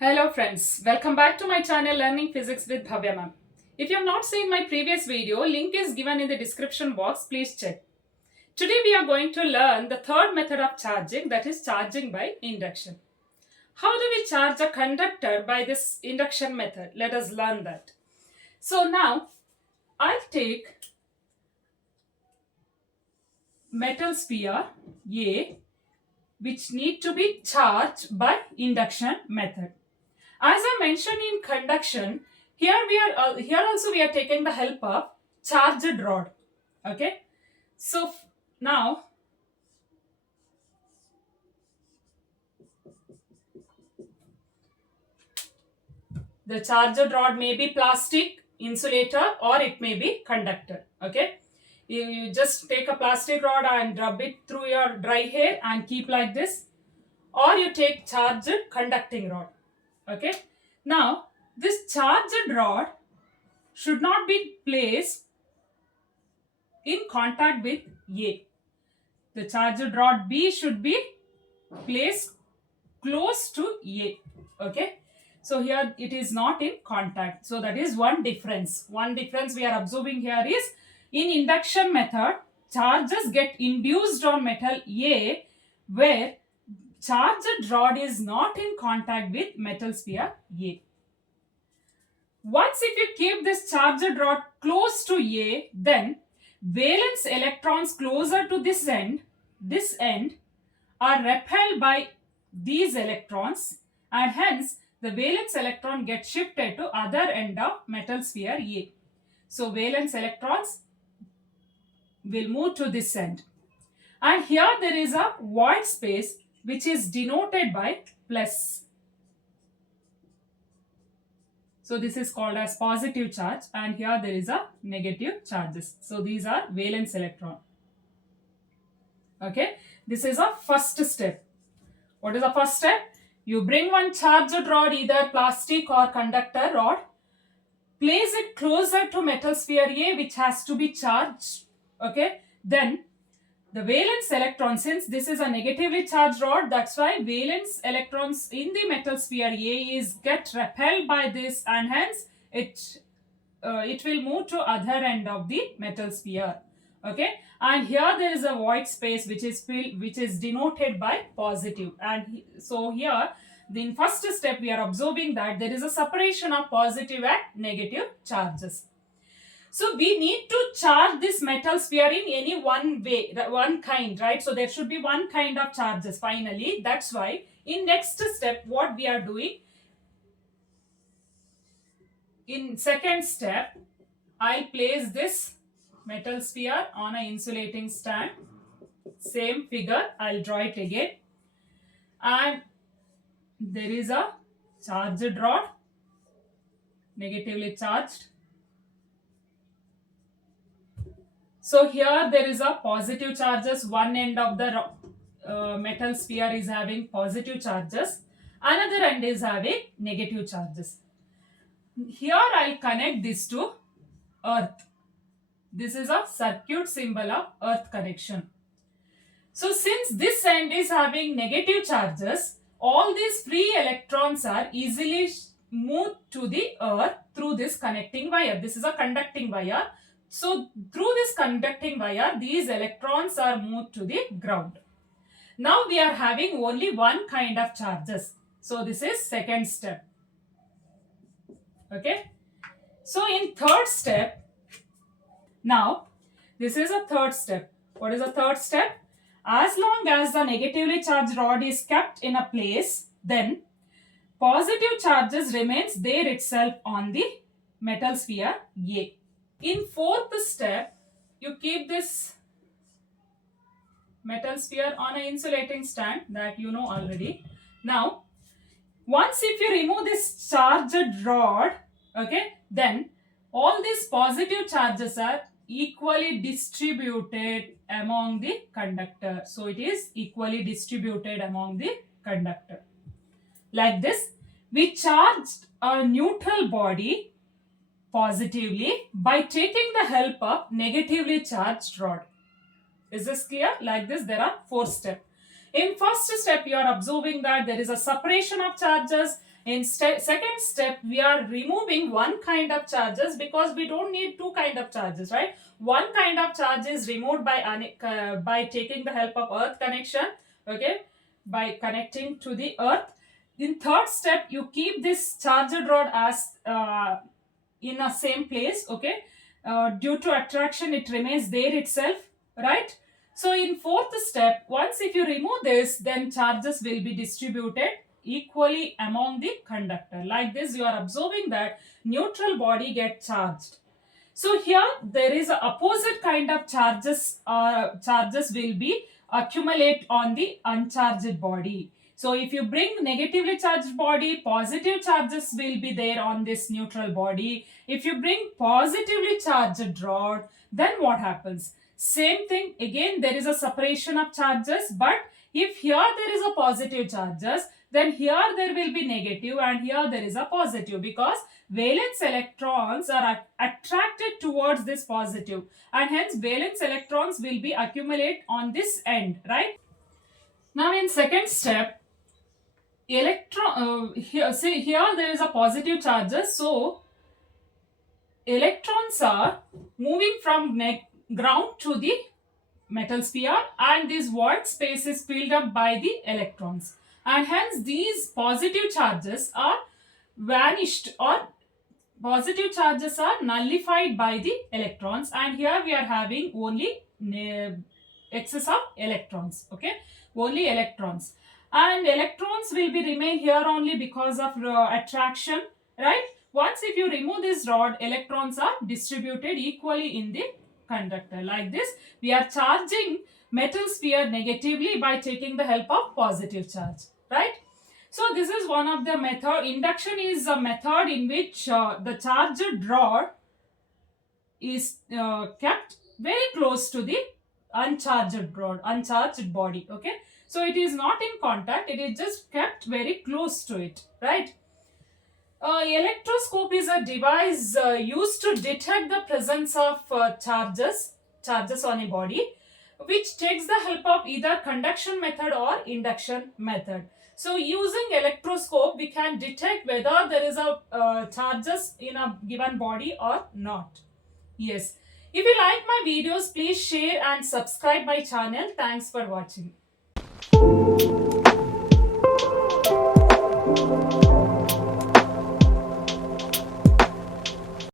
Hello friends, welcome back to my channel Learning Physics with Bhavya ma'am. If you have not seen my previous video, link is given in the description box, please check. Today we are going to learn the third method of charging, that is charging by induction. How do we charge a conductor by this induction method? Let us learn that. So now I'll take metal sphere A which need to be charged by induction method. As I mentioned in conduction, here also we are taking the help of charged rod. Okay, so now the charged rod may be plastic, insulator, or it may be conductor. Okay, you just take a plastic rod and rub it through your dry hair and keep like this, or you take charged conducting rod. Okay, now this charged rod should not be placed in contact with A. The charged rod B should be placed close to A. Okay. So here it is not in contact. So that is one difference. One difference we are observing here is in induction method, charges get induced on metal A where charged rod is not in contact with metal sphere A. Once if you keep this charged rod close to A, then valence electrons closer to this end are repelled by these electrons and hence the valence electron gets shifted to other end of metal sphere A. So valence electrons will move to this end. And here there is a void space which is denoted by plus. So this is called as positive charge and here there is a negative charges. So these are valence electron. Okay, this is a first step. What is the first step? You bring one charged rod, either plastic or conductor rod, place it closer to metal sphere A which has to be charged. Okay, then the valence electron, since this is a negatively charged rod, that's why valence electrons in the metal sphere A is get repelled by this and hence it will move to other end of the metal sphere. Okay, and here there is a void space which is denoted by positive, and so here in first step we are observing that there is a separation of positive and negative charges. So we need to charge this metal sphere in any one way, one kind, right? So there should be one kind of charges finally. That's why in next step what we are doing, in second step, I'll place this metal sphere on an insulating stand. Same figure, I'll draw it again. And there is a charged rod, negatively charged. So here there is a positive charges. One end of the metal sphere is having positive charges. Another end is having negative charges. Here I'll connect this to earth. This is a circuit symbol of earth connection. So since this end is having negative charges, all these free electrons are easily moved to the earth through this connecting wire. This is a conducting wire. So through this conducting wire, these electrons are moved to the ground. Now we are having only one kind of charges. So this is second step. Okay. So in third step, now this is a third step. What is the third step? As long as the negatively charged rod is kept in a place, then positive charges remains there itself on the metal sphere A. In fourth step, you keep this metal sphere on an insulating stand that you know already. Now, once if you remove this charged rod, okay, then all these positive charges are equally distributed among the conductor. So it is equally distributed among the conductor. Like this, we charged a neutral body positively by taking the help of negatively charged rod. Is this clear? Like this, there are four steps. In first step, you are observing that there is a separation of charges. In second step, we are removing one kind of charges because we don't need two kind of charges, right? One kind of charge is removed by taking the help of earth connection, okay, by connecting to the earth. In third step, you keep this charged rod as in a same place, okay. Due to attraction, it remains there itself, right? So in fourth step, once if you remove this, then charges will be distributed equally among the conductor. Like this, you are observing that neutral body get charged. So here there is a opposite kind of charges will be accumulate on the uncharged body. So if you bring negatively charged body, positive charges will be there on this neutral body. If you bring positively charged rod, then what happens? Same thing again, there is a separation of charges, but if here there is a positive charges, then here there will be negative and here there is a positive, because valence electrons are attracted towards this positive, and hence valence electrons will be accumulate on this end, right? Now in second step, here, see here there is a positive charges, so electrons are moving from ground to the metal sphere, and this void space is filled up by the electrons, and hence these positive charges are vanished, or positive charges are nullified by the electrons, and here we are having only excess of electrons, okay, only electrons, and electrons will be remain here only because of attraction, right? Once if you remove this rod, electrons are distributed equally in the conductor. Like this, we are charging metal sphere negatively by taking the help of positive charge, right? So this is one of the method. Induction is a method in which the charged rod is kept very close to the uncharged rod, uncharged body, okay. So it is not in contact, it is just kept very close to it, right? Electroscope is a device used to detect the presence of charges on a body, which takes the help of either conduction method or induction method. So using electroscope, we can detect whether there is a charges in a given body or not. Yes. If you like my videos, please share and subscribe my channel. Thanks for watching.